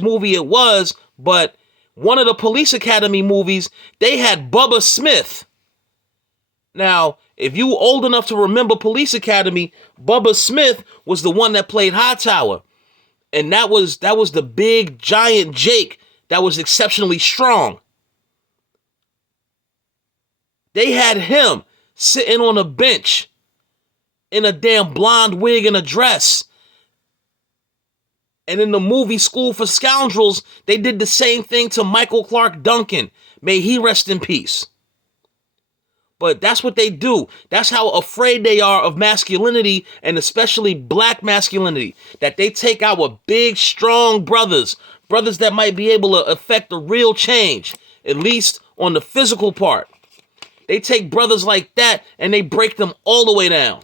movie it was, but one of the Police Academy movies, they had Bubba Smith. Now, if you old enough to remember Police Academy, Bubba Smith was the one that played Hightower. And that was the big giant Jake that was exceptionally strong. They had him sitting on a bench in a damn blonde wig and a dress. And in the movie School for Scoundrels, they did the same thing to Michael Clark Duncan. May he rest in peace. But that's what they do. That's how afraid they are of masculinity, and especially black masculinity. That they take our big, strong brothers that might be able to affect a real change, at least on the physical part. They take brothers like that and they break them all the way down.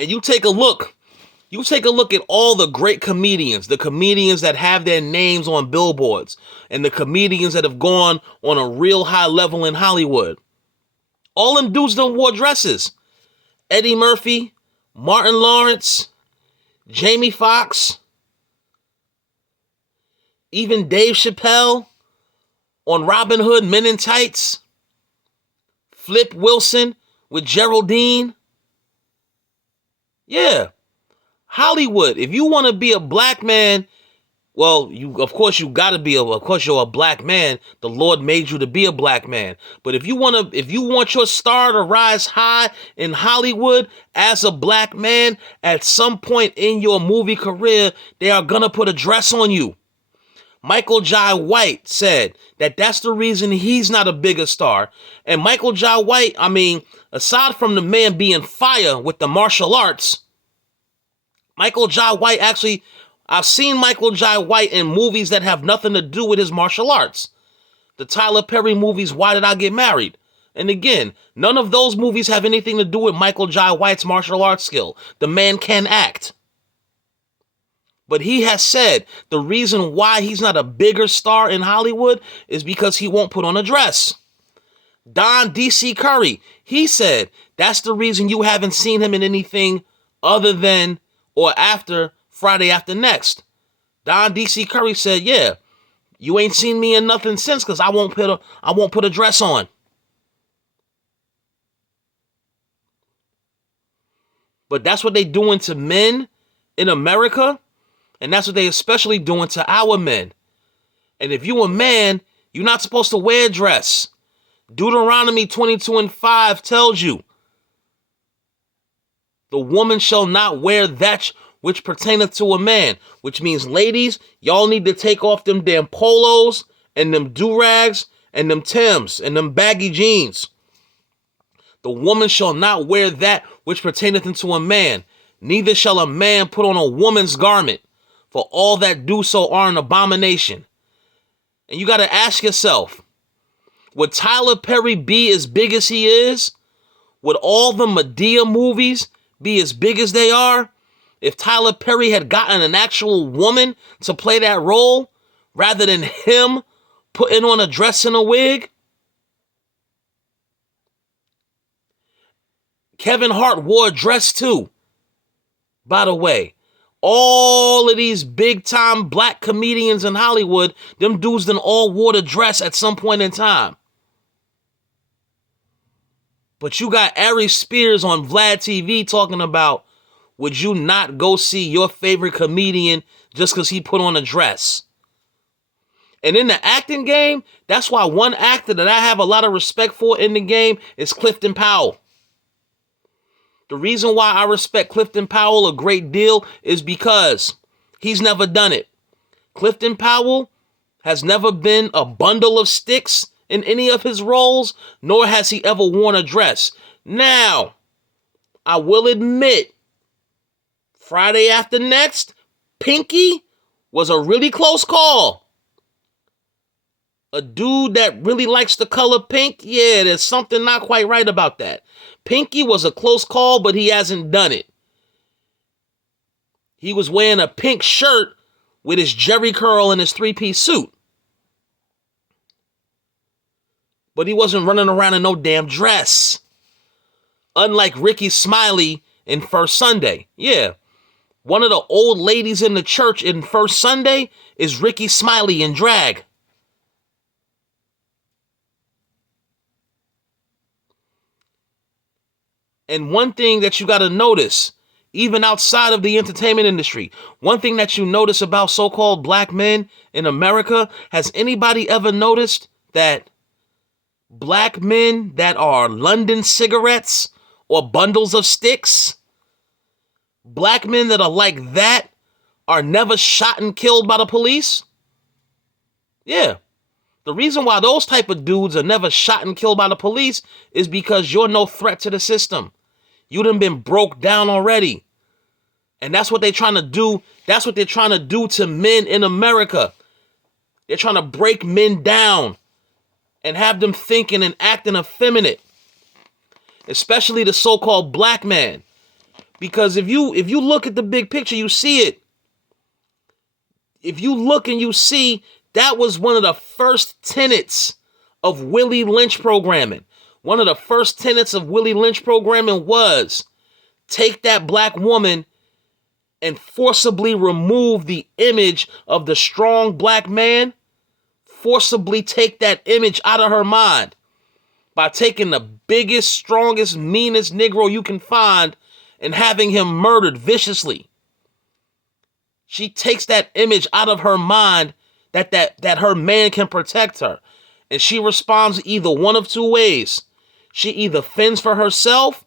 And you take a look at all the great comedians, the comedians that have their names on billboards, and the comedians that have gone on a real high level in Hollywood. All them dudes done wore dresses. Eddie Murphy, Martin Lawrence, Jamie Foxx, even Dave Chappelle on Robin Hood Men in Tights, Flip Wilson with Geraldine. Yeah. Hollywood, if you want to be a black man, well, of course you're a black man. The Lord made you to be a black man. But if you want your star to rise high in Hollywood as a black man, at some point in your movie career, they are going to put a dress on you. Michael Jai White said that that's the reason he's not a bigger star. And Michael Jai White, I mean, aside from the man being fire with the martial arts, Michael Jai White I've seen Michael Jai White in movies that have nothing to do with his martial arts. The Tyler Perry movies, Why Did I Get Married? And again, none of those movies have anything to do with Michael Jai White's martial arts skill. The man can act. But he has said the reason why he's not a bigger star in Hollywood is because he won't put on a dress. Don D.C. Curry, he said that's the reason you haven't seen him in anything other than or after Friday After Next. Don D.C. Curry said, yeah, you ain't seen me in nothing since because I won't put a dress on. But that's what they doing to men in America, and that's what they especially doing to our men. And if you a man, you're not supposed to wear a dress. Deuteronomy 22:5 tells you, the woman shall not wear that which pertaineth to a man. Which means, ladies, y'all need to take off them damn polos and them do-rags and them Timbs and them baggy jeans. The woman shall not wear that which pertaineth unto a man. Neither shall a man put on a woman's garment. For all that do so are an abomination. And you got to ask yourself, would Tyler Perry be as big as he is? Would all the Madea movies be as big as they are if Tyler Perry had gotten an actual woman to play that role rather than him putting on a dress and a wig? Kevin Hart wore a dress too. By the way, all of these big time black comedians in Hollywood, them dudes done all wore the dress at some point in time. But you got Ari Spears on Vlad TV talking about, would you not go see your favorite comedian just because he put on a dress? And in the acting game, that's why one actor that I have a lot of respect for in the game is Clifton Powell. The reason why I respect Clifton Powell a great deal is because he's never done it. Clifton Powell has never been a bundle of sticks in any of his roles, nor has he ever worn a dress. Now, I will admit, Friday After Next, Pinky was a really close call. A dude that really likes the color pink, yeah, there's something not quite right about that. Pinky was a close call, but he hasn't done it. He was wearing a pink shirt with his jerry curl and his three-piece suit. But he wasn't running around in no damn dress. Unlike Ricky Smiley in First Sunday. Yeah. One of the old ladies in the church in First Sunday is Ricky Smiley in drag. And one thing that you got to notice, even outside of the entertainment industry, one thing that you notice about so-called black men in America, has anybody ever noticed that black men that are London cigarettes or bundles of sticks, black men that are like that are never shot and killed by the police? Yeah. The reason why those type of dudes are never shot and killed by the police is because you're no threat to the system. You done been broke down already. And that's what they're trying to do. That's what they're trying to do to men in America. They're trying to break men down and have them thinking and acting effeminate. Especially the so-called black man. Because if you look at the big picture, you see it. If you look and you see, that was one of the first tenets of Willie Lynch programming. One of the first tenets of Willie Lynch programming was take that black woman and forcibly remove the image of the strong black man, forcibly take that image out of her mind by taking the biggest, strongest, meanest Negro you can find and having him murdered viciously. She takes that image out of her mind that her man can protect her. And she responds either one of two ways. She either fends for herself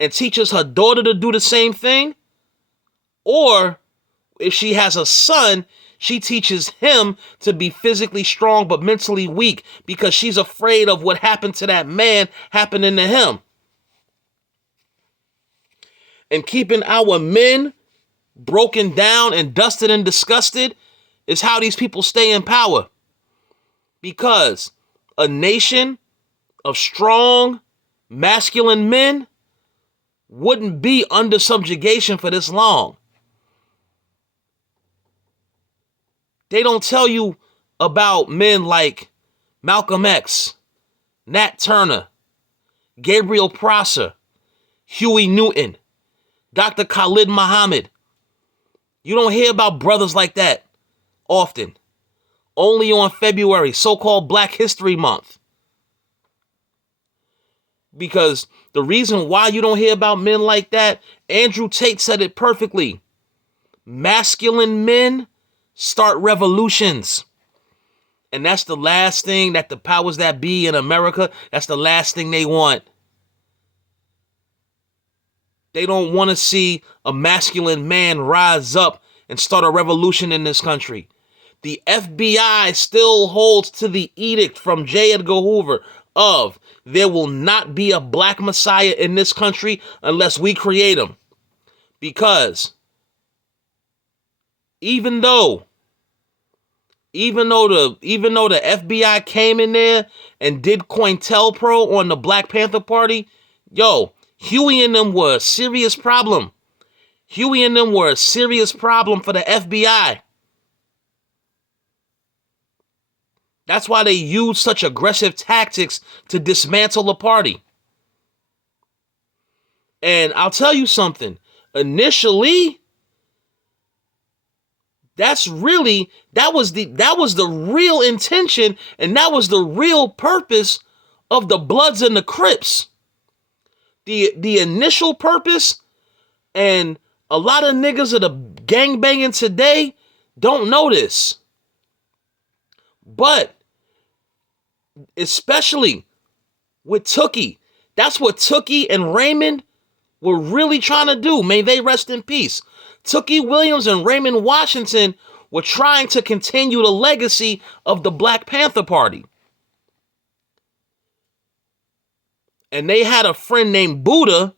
and teaches her daughter to do the same thing, or if she has a son, she teaches him to be physically strong but mentally weak because she's afraid of what happened to that man happening to him. And keeping our men broken down and dusted and disgusted is how these people stay in power. Because a nation of strong, masculine men wouldn't be under subjugation for this long. They don't tell you about men like Malcolm X, Nat Turner, Gabriel Prosser, Huey Newton, Dr. Khalid Muhammad. You don't hear about brothers like that often. Only on February, so-called Black History Month. Because the reason why you don't hear about men like that, Andrew Tate said it perfectly. Masculine men start revolutions. And that's the last thing that the powers that be in America, that's the last thing they want. They don't want to see a masculine man rise up and start a revolution in this country. The FBI still holds to the edict from J. Edgar Hoover of there will not be a black messiah in this country unless we create him. Because even though the FBI came in there and did COINTELPRO on the Black Panther Party, Huey and them were a serious problem. Huey and them were a serious problem for the FBI. That's why they used such aggressive tactics to dismantle the party. And I'll tell you something. Initially, that was the real intention, and that was the real purpose of the Bloods and the Crips. The initial purpose, and a lot of niggas that are gangbanging today don't know this. But especially with Tookie, that's what Tookie and Raymond were really trying to do. May they rest in peace. Tookie Williams and Raymond Washington were trying to continue the legacy of the Black Panther Party. And they had a friend named Buddha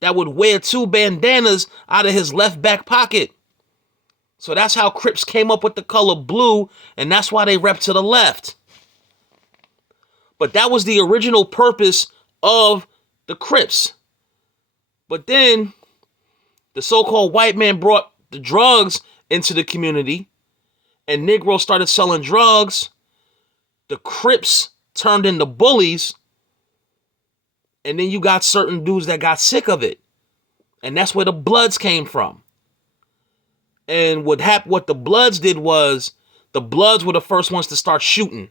that would wear 2 bandanas out of his left back pocket. So that's how Crips came up with the color blue, and that's why they rep to the left. But that was the original purpose of the Crips. But then the so-called white man brought the drugs into the community, and Negroes started selling drugs. The Crips turned into bullies, and then you got certain dudes that got sick of it. And that's where the Bloods came from. And what the Bloods did was, the Bloods were the first ones to start shooting.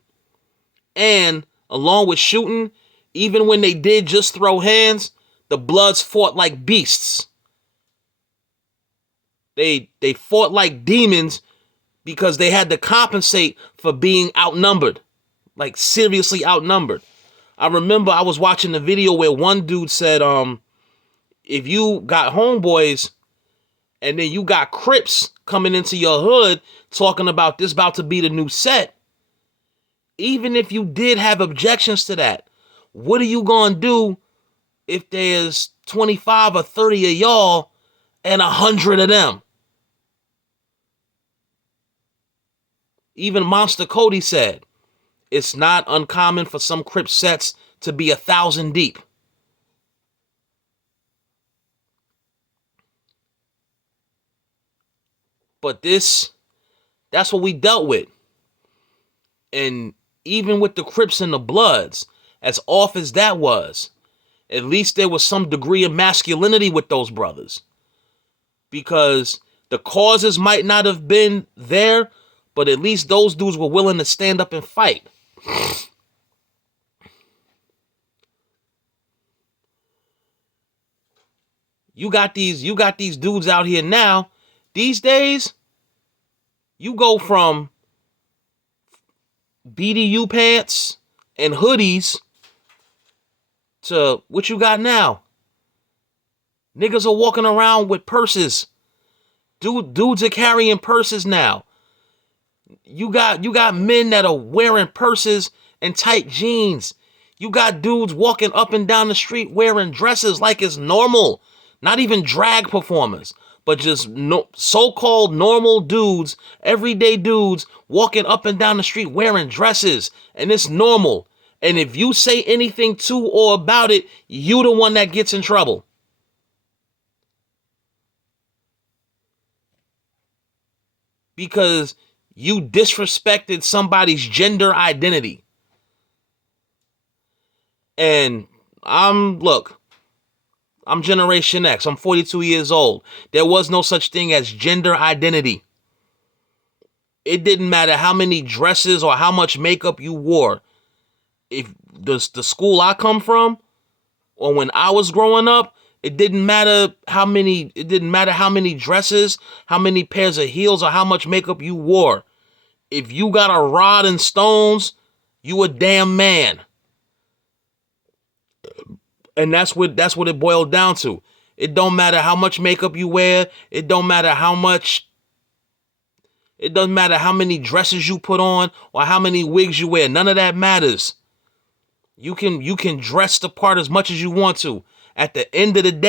And along with shooting, even when they did just throw hands, the Bloods fought like beasts. They fought like demons because they had to compensate for being outnumbered. Like seriously outnumbered. I remember I was watching the video where one dude said, if you got homeboys and then you got Crips coming into your hood talking about this about to be the new set, even if you did have objections to that, what are you going to do if there's 25 or 30 of y'all and 100 of them? Even Monster Cody said, it's not uncommon for some Crip sets to be 1,000 deep. But that's what we dealt with. And even with the Crips and the Bloods, as off as that was, at least there was some degree of masculinity with those brothers. Because the causes might not have been there, but at least those dudes were willing to stand up and fight. You got these dudes out here now. These days, you go from BDU pants and hoodies to what you got now. Niggas are walking around with purses. Dudes are carrying purses now. You got men that are wearing purses and tight jeans. You got dudes walking up and down the street wearing dresses like it's normal. Not even drag performers, but just so-called normal dudes, everyday dudes walking up and down the street wearing dresses, and it's normal. And if you say anything to or about it, you the one that gets in trouble. Because you disrespected somebody's gender identity. And I'm Generation X. I'm 42 years old. There was no such thing as gender identity. It didn't matter how many dresses or how much makeup you wore. If the school I come from, or when I was growing up, it didn't matter how many dresses, how many pairs of heels, or how much makeup you wore. If you got a rod and stones, you a damn man. And that's what it boiled down to. It don't matter how much makeup you wear. It doesn't matter how many dresses you put on or how many wigs you wear. None of that matters. You can dress the part as much as you want to. At the end of the day,